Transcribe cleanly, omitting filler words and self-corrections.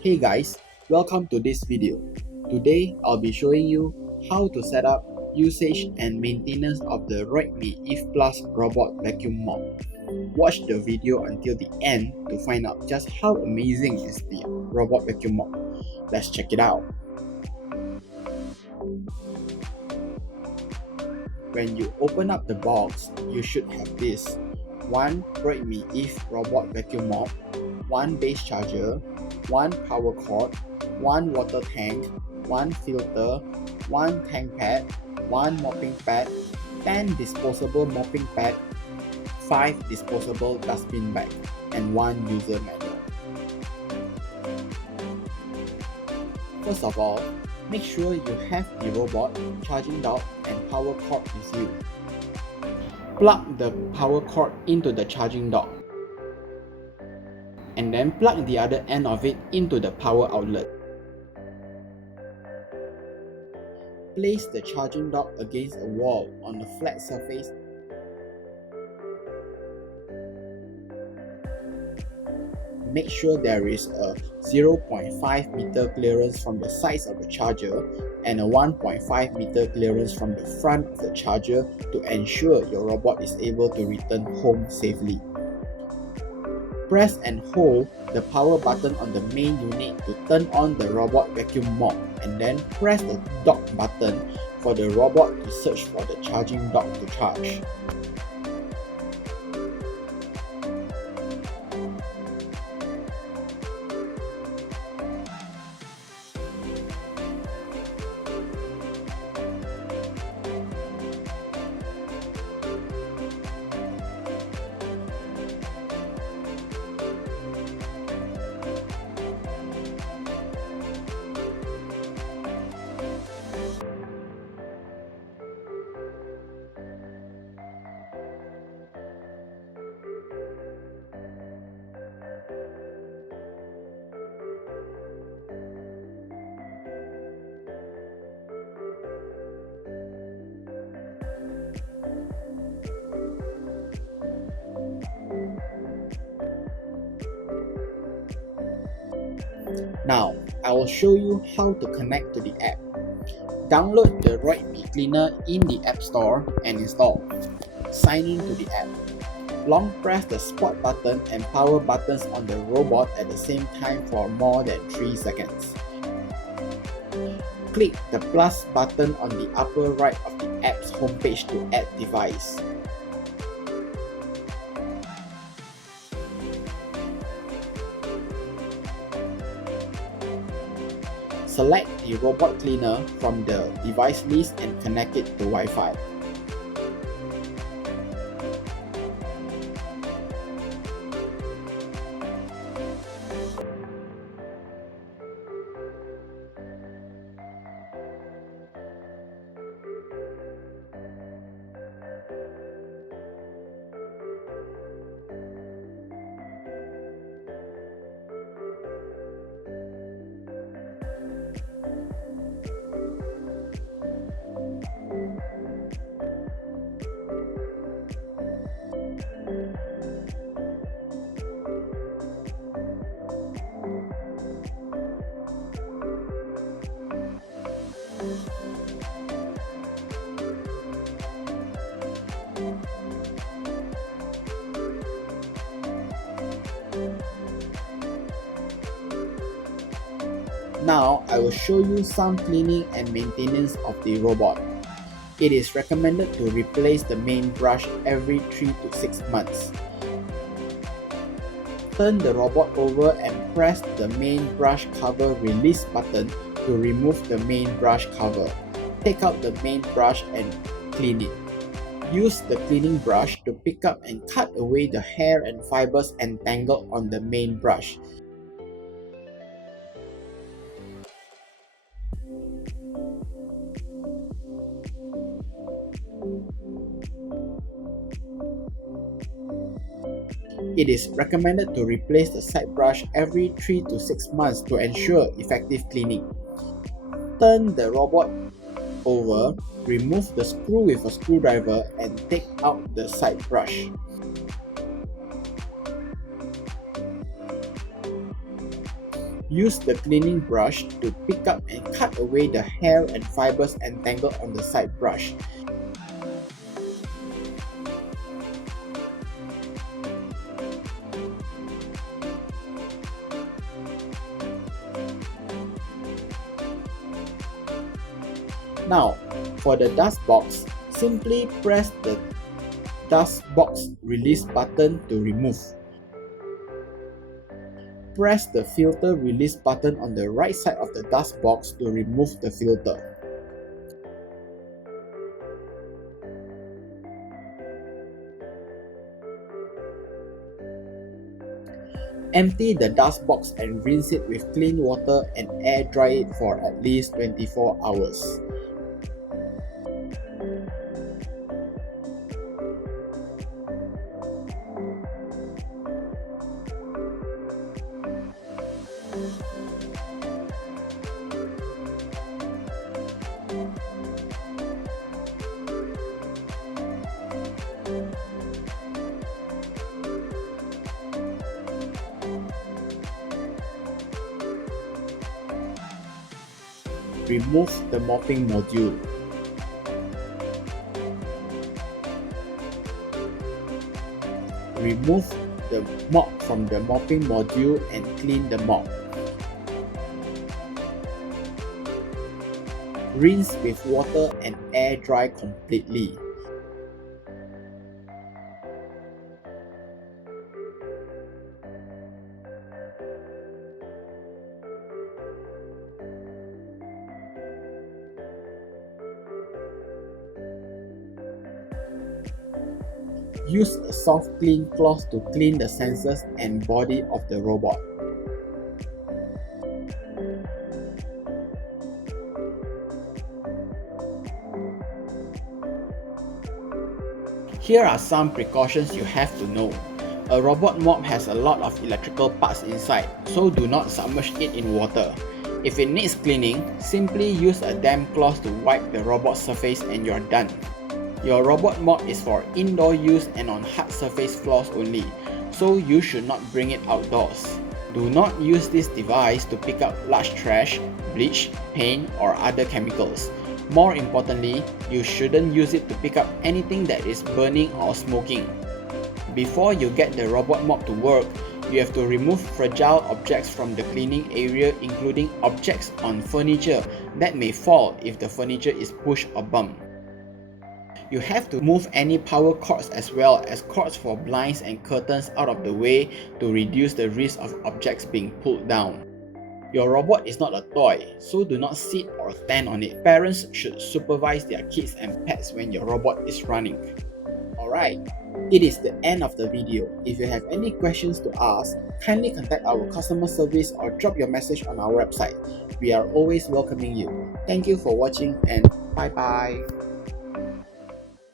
Hey guys, welcome to this video. Today I'll be showing you how to set up usage and maintenance of the Roidme Eve Plus robot vacuum mop. Watch the video until the end to find out just how amazing is the robot vacuum mop. Let's check it out. When you open up the box, you should have this: one Roidme Eve robot vacuum mop, one base charger, one power cord, one water tank, one filter, one tank pad, one mopping pad, 10 disposable mopping pad, 5 disposable dustbin bag, and one user manual. First of all, make sure you have the robot, charging dock, and power cord with you. Plug the power cord into the charging dock, and then plug the other end of it into the power outlet. Place the charging dock against a wall on a flat surface. Make sure there is a 0.5 meter clearance from the sides of the charger and a 1.5 meter clearance from the front of the charger to ensure your robot is able to return home safely. Press and hold the power button on the main unit to turn on the robot vacuum mop, and then press the dock button for the robot to search for the charging dock to charge. Now, I will show you how to connect to the app. Download the Roidme Cleaner in the App Store and install. Sign in to the app. Long press the spot button and power buttons on the robot at the same time for more than 3 seconds. Click the plus button on the upper right of the app's homepage to add device. Select the robot cleaner from the device list and connect it to Wi-Fi. Now, I will show you some cleaning and maintenance of the robot. It is recommended to replace the main brush every 3 to 6 months. Turn the robot over and press the main brush cover release button to remove the main brush cover. Take out the main brush and clean it. Use the cleaning brush to pick up and cut away the hair and fibers entangled on the main brush. It is recommended to replace the side brush every 3 to 6 months to ensure effective cleaning. Turn the robot over, remove the screw with a screwdriver and take out the side brush. Use the cleaning brush to pick up and cut away the hair and fibers entangled on the side brush. Now, for the dust box, simply press the dust box release button to remove. Press the filter release button on the right side of the dust box to remove the filter. Empty the dust box and rinse it with clean water and air dry it for at least 24 hours. Remove the mopping module. Remove the mop from the mopping module and clean the mop. Rinse with water and air dry completely. Use a soft clean cloth to clean the sensors and body of the robot. Here are some precautions you have to know. A robot mop has a lot of electrical parts inside, so do not submerge it in water. If it needs cleaning, simply use a damp cloth to wipe the robot surface and you're done. Your robot mop is for indoor use and on hard surface floors only, so you should not bring it outdoors. Do not use this device to pick up large trash, bleach, paint, or other chemicals. More importantly, you shouldn't use it to pick up anything that is burning or smoking. Before you get the robot mop to work, you have to remove fragile objects from the cleaning area, including objects on furniture that may fall if the furniture is pushed or bumped. You have to move any power cords as well as cords for blinds and curtains out of the way to reduce the risk of objects being pulled down. Your robot is not a toy, so do not sit or stand on it. Parents should supervise their kids and pets when your robot is running. Alright, it is the end of the video. If you have any questions to ask, kindly contact our customer service or drop your message on our website. We are always welcoming you. Thank you for watching and bye bye.